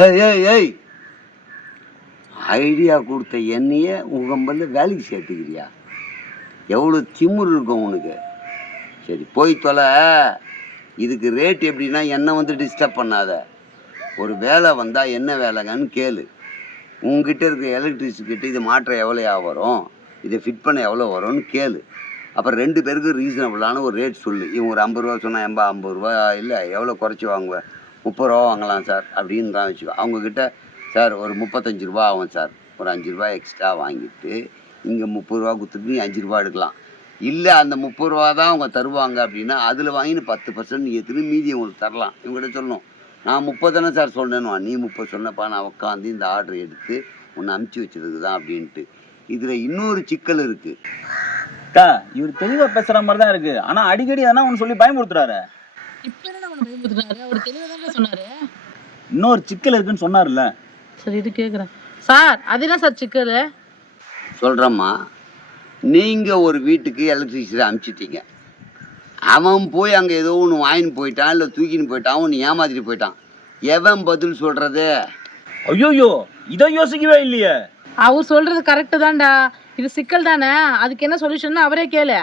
ஏய் ஏய் ஏய். ஐடியா கொடுத்த என்னையே உங்கள் வந்து வேலைக்கு சேர்த்துக்கிறியா? எவ்வளோ திமுர் இருக்கும் உனக்கு? சரி போய் தொலை. இதுக்கு ரேட் எப்படின்னா என்னை வந்து டிஸ்டர்ப் பண்ணாத. ஒரு வேலை வந்தால் என்ன வேலைங்கன்னு கேளு. உங்ககிட்ட இருக்க எலக்ட்ரிசிட்டிக்கிட்ட இது மாற்ற எவ்வளோயா வரும்? இதை ஃபிட் பண்ண எவ்வளோ வரும்னு கேளு. அப்புறம் ரெண்டு பேருக்கும் ரீசனபிளான ஒரு ரேட் சொல்லு. இவன் ஒரு ஐம்பது ரூபா சொன்னால் எண்பா ஐம்பது ரூபா இல்லை எவ்வளோ குறைச்சி வாங்குவேன் முப்பது ரூபா வாங்கலாம் சார் அப்படின்னு தான் வச்சுக்கோ அவங்கக்கிட்ட சார் ஒரு முப்பத்தஞ்சு ரூபா ஆகும் சார். ஒரு அஞ்சு ரூபா எக்ஸ்ட்ரா வாங்கிட்டு இங்கே முப்பது ரூபா கொடுத்துட்டு நீ அஞ்சு ரூபா எடுக்கலாம். இல்லை அந்த முப்பது ரூபா தான் அவங்க தருவாங்க அப்படின்னா அதில் வாங்கின்னு பத்து பர்சன்ட் நீ எத்தனை மீதி உங்களுக்கு தரலாம். இவங்ககிட்ட சொல்லணும். நான் முப்பது தானே சார் சொன்னேன்னுவா. நீ முப்பது சொன்னப்பா நான் உட்காந்து இந்த ஆர்டர் எடுத்து உன்னை அமுச்சு வச்சதுக்கு தான் அப்படின்ட்டு. இதில் இன்னொரு சிக்கல் இருக்குது இவர் தெளிவாக பேசுகிற மாதிரி தான் இருக்குது ஆனால் அடிக்கடி எதனா ஒன்று சொல்லி பயமுறுத்துறாரு. இப்ப என்ன உனக்கு பயமுறுத்துறாரு? அவர் தெளிவா தானே சொன்னாரு. இன்னொரு சிக்கல் இருக்குன்னு சொன்னார்ல சரி இது கேக்குறேன். சார் அது என்ன சார் சிக்கல்? சொல்கிறேம்மா நீங்கள் ஒரு வீட்டுக்கு எலக்ட்ரிசிட்டி அனுப்பிச்சிட்டீங்க அவன் போய் அங்கே ஏதோ ஒன்று வாங்கின்னு போயிட்டான் இல்லை தூக்கின்னு போயிட்டான் அவன் ஏமாத்திட்டு போயிட்டான். எவன் பதில் சொல்கிறது ஐயோயோ இதை யோசிக்கவே இல்லையே. அவர் சொல்றது கரெக்டு தான்டா. இது சிக்கல் தானே? அதுக்கு என்ன சொல்யூஷன் அவரே கேளு.